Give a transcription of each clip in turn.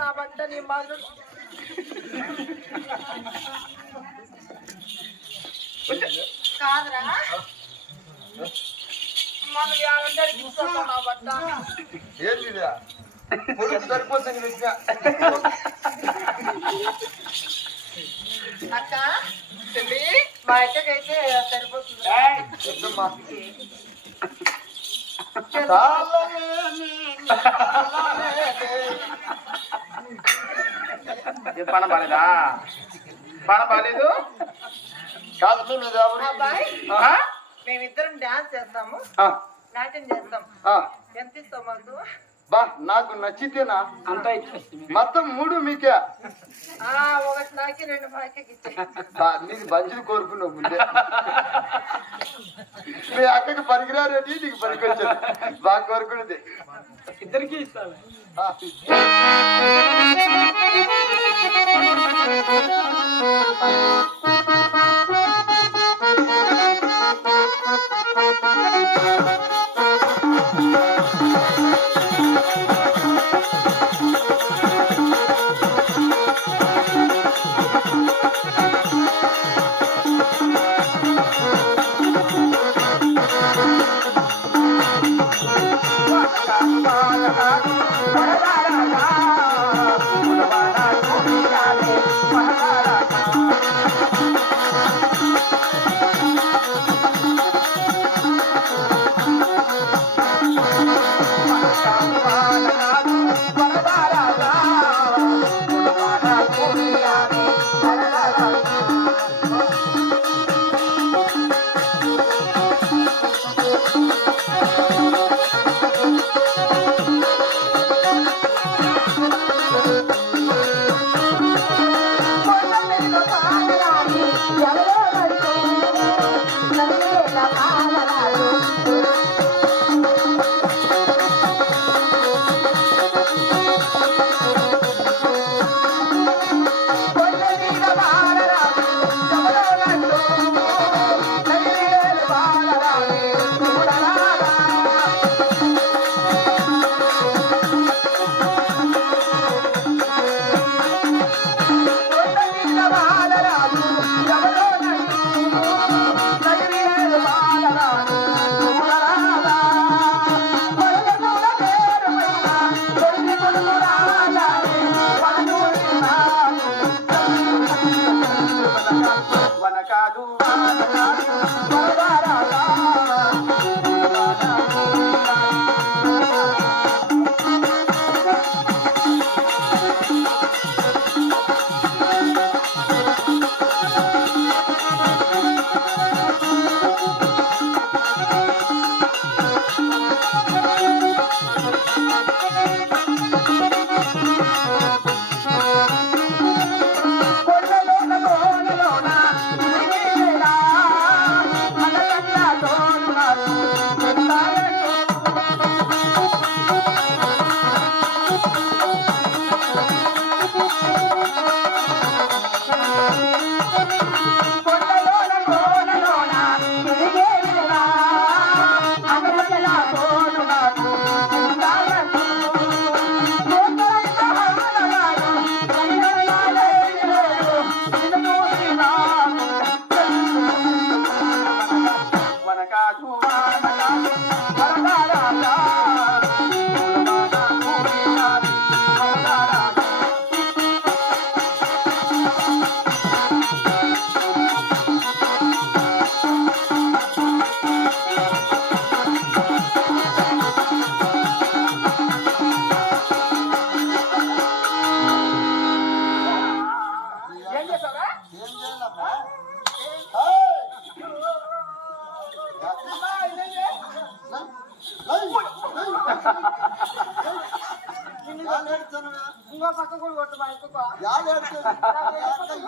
నా బట్ట నీ బాధ కాదురా మనం నా బట్ట ఏంటి సరిపోతుంది అక్క చెల్లి మా అక్కకైతే సరిపోతుంది పన బాలేదా పన బాలేదు కాదు అబ్బాయి మేమిద్దరం డాన్స్ చేస్తాము నాట్యం చేస్తాం ఎంత ఇస్తాం మాకు బా నాకు నచ్చితేనా అంతా మొత్తం 3 మీకే ఒకటి నాకి 2 మాకి నీకు మంచిది కోరుకున్నావు ముందే మీ అక్కకి పరిగిరారేటి నీకు పనికొచ్చాను బాగా కోరుకునేది ఇద్దరికి ఇస్తాను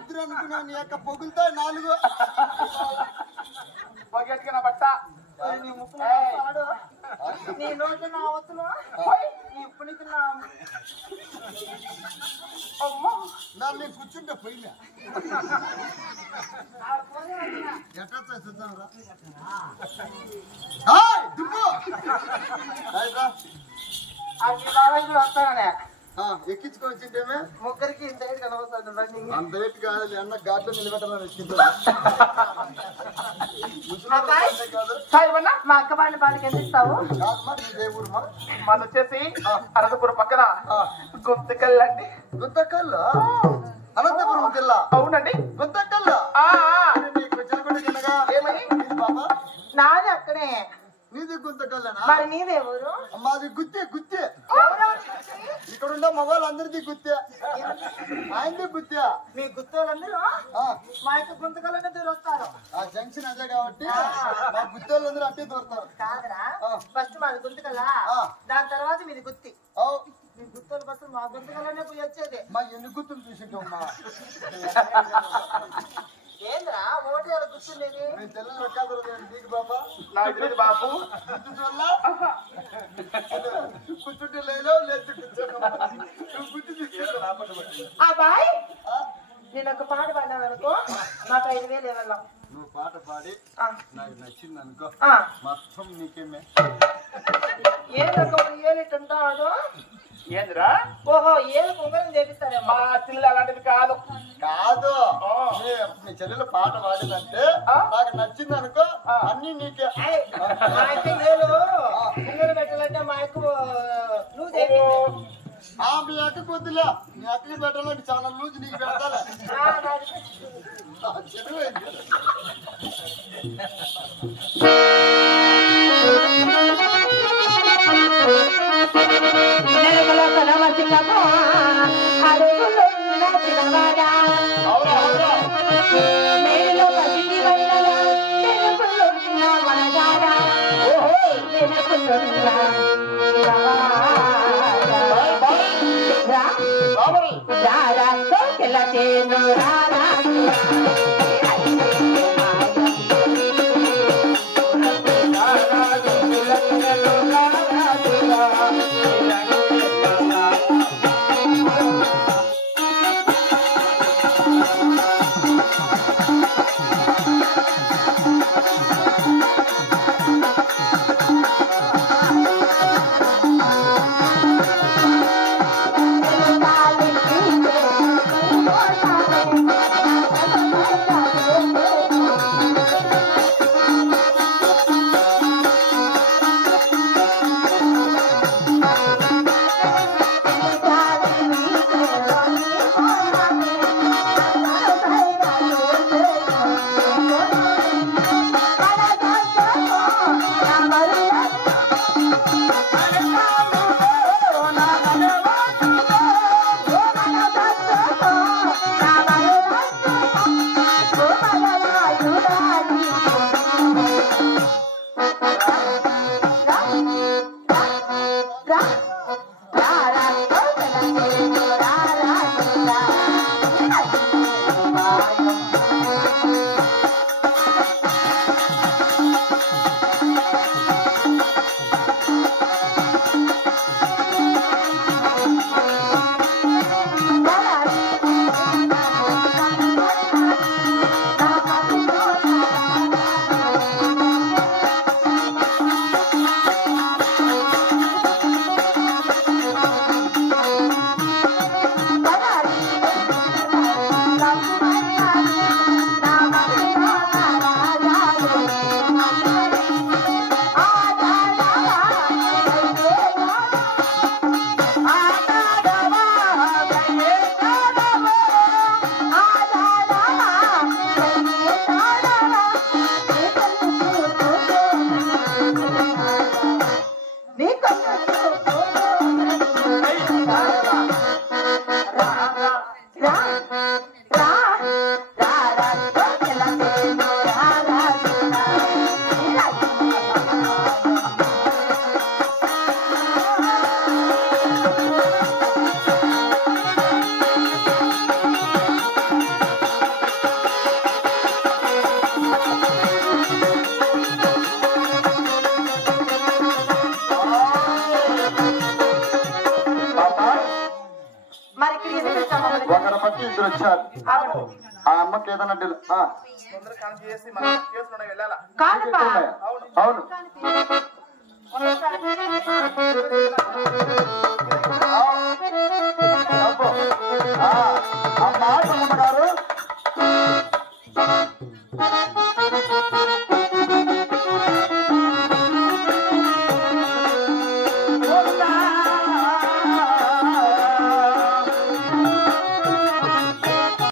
ఇద్దరు అనుకున్నా నీ యొక్క పొగులుతో 4 పొగెట్టుకున్న బట్ట నీ ముక్కు నీ రోజు నా అవతలు నీ ఇప్పుడు నన్ను కూర్చుంటే పోయినా ఎట్లా చూద్దాం రా అది బాబాయ్ కూడా వస్తాననే ఎక్కించుకొని వచ్చింటేమే ముగ్గురికి ఇంత ఏడు కనవస్తుంది బండి అంత రేటు కాదు అన్న ఘాట్లో నిలబెట్టాలని వచ్చింది అబ్బాయి కాదు సాయిబన్నా మా అక్క బాండి బాడికి ఎంత ఇస్తావు కాదమ్మా నీదే ఊరుమా మాది వచ్చేసి అనంతపురం పక్కన గుంతకల్లండి. గుంతకల్లా అనంతపురం జిల్లా అవునండి. గుంతకల్లా నీకు చిన్నగుండ కిందగా ఏమని నీది బాబా నాది అక్కడే నీది గుంతకల్లానా మరి నీదే ఊరు మాది గుత్తే గుత్తే ఎవరెవరు ఇక్కడ ఉండే మొబైల్ అందరిది గుత్తే ఆయనది గుత్తే మీ గుత్తోళ్ళందరూ మా యొక్క గుంతకల్లోనే దూరొస్తారు ఆ జంక్షన్ అదే కాబట్టి మా గుత్తోళ్ళందరూ అట్టే దొరుకుతారు కాదురా ఫస్ట్ మాది గుంతకల్లా దాని తర్వాత మీది గుత్తి మీ గుత్తోళ్ళు ఫస్ట్ మా గుంతకల్లోనే పోయి వచ్చేది మా ఎన్ని గుర్తులు చూసింటమ్మా ఏంద్రా ఓటి వాళ్ళ గుర్తుండేది మీ తెల్లలు ఎక్కాదరు నీకు బాబా నాకు తెలియదు బాబు. కూర్చుంటే లేదో లేదు గుర్తు తీసుకెళ్ళి అబ్బాయి నేను ఒక పాట పాడినాను అనుకో నాకు 5,000 ఇవ్వాలా నువ్వు పాట పాడి నాకు నచ్చింది అనుకో మొత్తం నీకేమే ఏ రకం ఏలిట్టుంటాడు ఏందిరా ఓహో ఏలు పొంగరం చేపిస్తారేమో మా చిల్ల అలాంటిది కాదు. కాదు మీ చెల్లెలు పాట పాడిందంటే నాకు నచ్చింది అనుకో అన్ని నీకే మా అక్క ఏలు పొంగరం పెట్టాలంటే మా అక్క నువ్వు చేపించు మీ అక్క కొద్దిలే మీ అక్కకి పెట్టాలంటే చాలా లూజు నీకు పెడతాలే చెరువు ఒకరి బట్టి ఇద్దరు వచ్చారు. ఆ అమ్మకి ఏదన్నా అవును ఆ